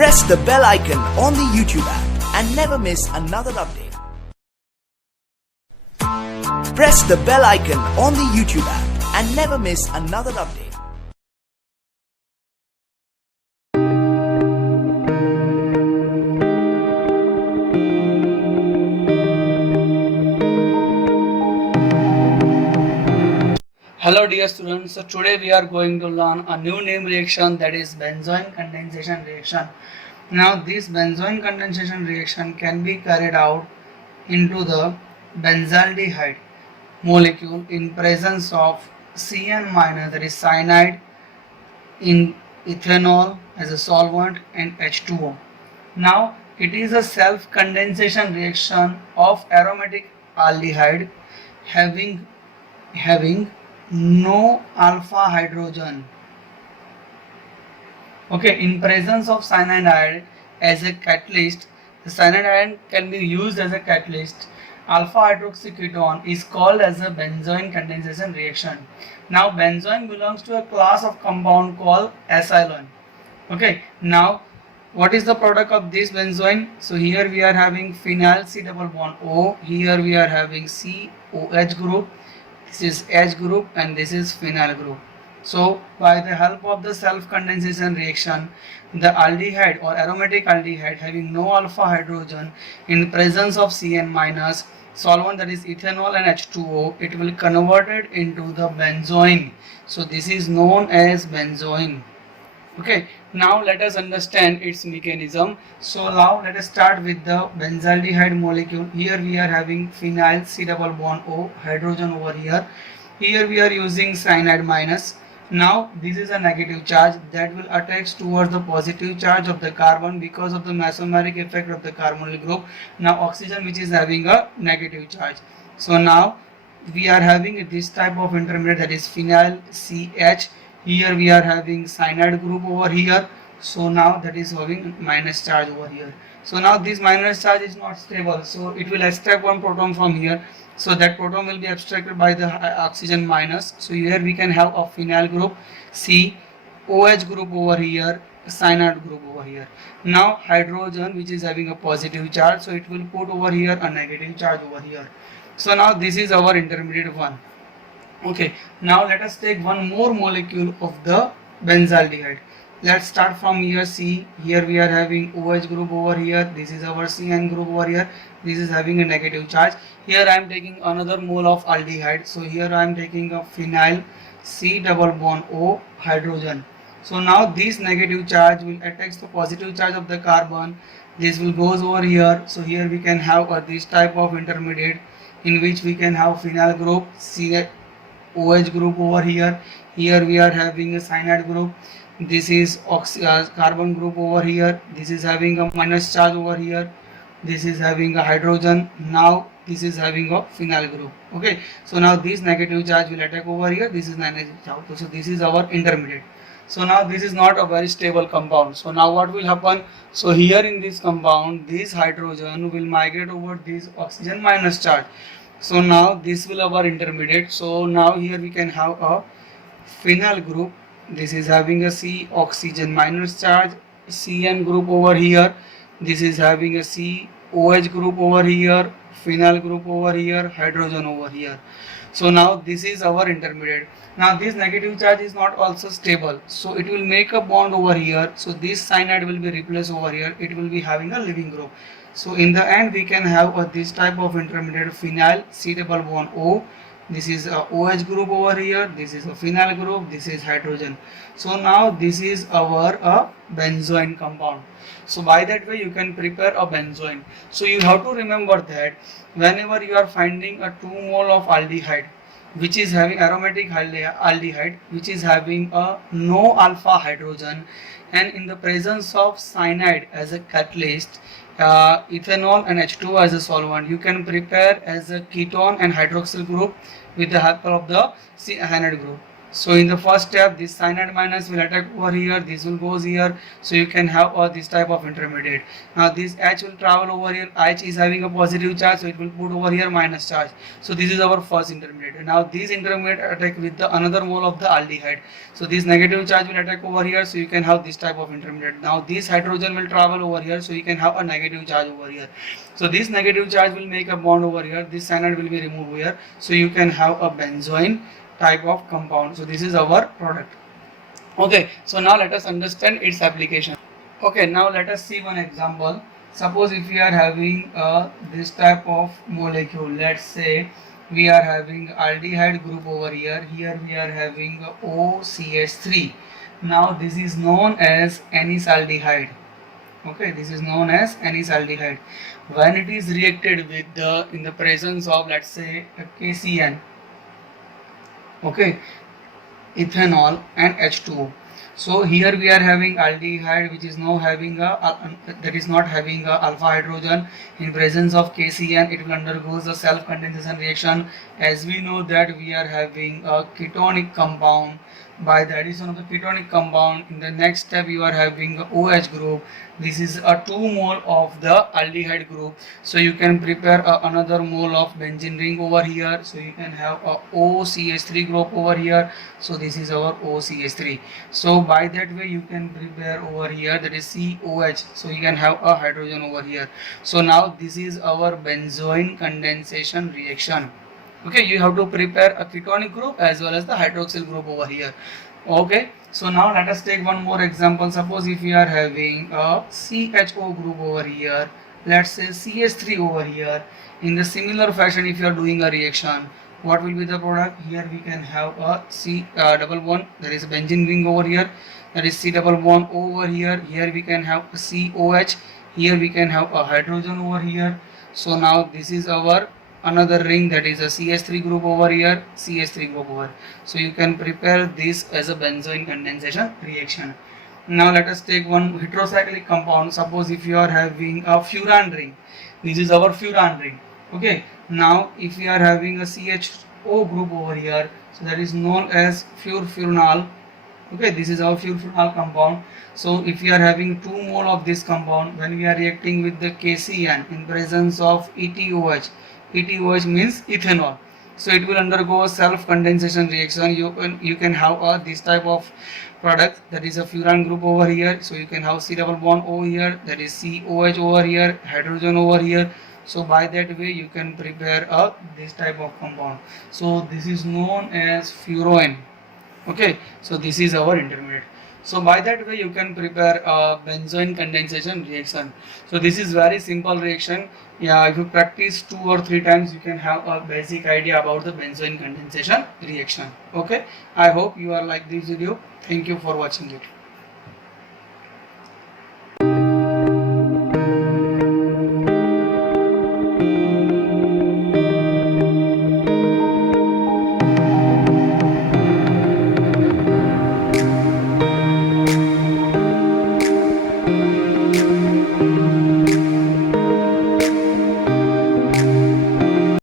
Press the bell icon on the YouTube app and never miss another update. Press the bell icon on the YouTube app and never miss another update. Hello dear students, so today we are going to learn a new name reaction, that is benzoin condensation reaction. Now this benzoin condensation reaction can be carried out into the benzaldehyde molecule in presence of Cn minus, that is cyanide, in ethanol as a solvent, and H2O. Now it is a self condensation reaction of aromatic aldehyde having no alpha hydrogen. Okay, in presence of cyanide as a catalyst, the cyanide can be used as a catalyst. Alpha hydroxy ketone is called as a benzoin condensation reaction. Now benzoin belongs to a class of compound called acylone. Okay, now what is the product of this benzoin? So here we are having phenyl C double bond O, here we are having COH group, this is H group, and this is phenyl group. So by the help of the self condensation reaction, the aldehyde or aromatic aldehyde having no alpha hydrogen in presence of Cn minus solvent, that is ethanol and H2O, it will convert it into the benzoin. So this is known as benzoin. Okay, now let us understand its mechanism. So now let us start with the benzaldehyde molecule. Here we are having phenyl C double bond O, hydrogen over here. Here we are using cyanide minus. Now this is a negative charge that will attach towards the positive charge of the carbon because of the mesomeric effect of the carbonyl group. Now oxygen, which is having a negative charge. So now we are having this type of intermediate, that is phenyl CH. Here we are having cyanide group over here. So now that is having minus charge over here. So now this minus charge is not stable, so it will extract one proton from here. So that proton will be abstracted by the oxygen minus. So here we can have a phenyl group, C, OH group over here, cyanide group over here. Now hydrogen, which is having a positive charge, so it will put over here a negative charge over here. So now this is our intermediate one. Okay, now let us take one more molecule of the benzaldehyde. Let's start from here C. Here we are having OH group over here. This is our CN group over here. This is having a negative charge. Here I am taking another mole of aldehyde. So here I am taking a phenyl C double bond O, hydrogen. So now this negative charge will attach the positive charge of the carbon. This will goes over here. So here we can have this type of intermediate in which we can have phenyl group, OH group over here. Here we are having a cyanide group. This is carbon group over here. This is having a minus charge over here. This is having a hydrogen. Now this is having a phenyl group. Okay, so now this negative charge will attack over here. This is negative charge. So this is our intermediate. So now this is not a very stable compound. So now what will happen? So here in this compound, this hydrogen will migrate over this oxygen minus charge. So now this will our intermediate. So now here we can have a phenyl group. This is having a C oxygen minus charge, CN group over here. This is having a COH group over here, phenyl group over here, hydrogen over here. So now this is our intermediate. Now this negative charge is not also stable, so it will make a bond over here. So this cyanide will be replaced over here. It will be having a leaving group. So in the end we can have this type of intermediate, phenyl C double bond O. This is a OH group over here. This is a phenyl group. This is hydrogen. So now this is our benzoin compound. So by that way you can prepare a benzoin. So you have to remember that whenever you are finding a 2 mole of aldehyde, which is having aromatic aldehyde, which is having a no alpha hydrogen, and in the presence of cyanide as a catalyst, ethanol and H2O as a solvent, you can prepare as a ketone and hydroxyl group with the help of the cyanide group. So in the first step, this cyanide minus will attack over here, this will goes here, so you can have this type of intermediate. Now this H will travel over here, H is having a positive charge, so it will put over here minus charge. So this is our first intermediate. Now this intermediate attack with the another mole of the aldehyde. So this negative charge will attack over here, so you can have this type of intermediate. Now this hydrogen will travel over here, so you can have a negative charge over here. So this negative charge will make a bond over here, this cyanide will be removed here, so you can have a benzoin type of compound. So this is our product. Okay, so now let us understand its application. Okay, now let us see one example. Suppose if we are having this type of molecule, let's say we are having aldehyde group over here, here we are having OCH3. Now this is known as anisaldehyd. Okay, this is known as anisaldehyd. When it is reacted with the in the presence of, let's say, KCN, okay, ethanol and H2O. So here we are having aldehyde which is now having that is not having a alpha hydrogen. In presence of KCN, it will undergo the self condensation reaction. As we know that we are having a ketonic compound. By the addition of the ketonic compound, in the next step you are having a OH group. This is a 2 mole of the aldehyde group, so you can prepare another mole of benzene ring over here, so you can have a OCH3 group over here. So this is our OCH3. So by that way you can prepare over here, that is COH, so you can have a hydrogen over here. So now this is our benzoin condensation reaction. Okay, you have to prepare a ketonic group as well as the hydroxyl group over here. Okay, so now let us take one more example. Suppose if we are having a CHO group over here, let's say CH3 over here. In the similar fashion, if you are doing a reaction, what will be the product? Here we can have a C double bond, there is a benzene ring over here, that is C double bond over here. Here we can have a COH, here we can have a hydrogen over here. So now this is our another ring, that is a CH3 group over here, CH3 group over. So you can prepare this as a benzoin condensation reaction. Now let us take one heterocyclic compound. Suppose if you are having a furan ring, this is our furan ring. Okay, now if we are having a CHO group over here, so that is known as furfuranol. Okay, this is our furfuranol compound. So if we are having 2 mole of this compound, when we are reacting with the KCN in presence of ETOH, ETOH means ethanol, so it will undergo a self condensation reaction. You can have this type of product, that is a furan group over here. So you can have C double bond over here, that is COH over here, hydrogen over here. So by that way you can prepare this type of compound. So this is known as furan. Okay, so this is our intermediate. So by that way you can prepare a benzoin condensation reaction. So this is very simple reaction. Yeah, if you practice 2 or 3 times, you can have a basic idea about the benzoin condensation reaction. Okay, I hope you are like this video. Thank you for watching it.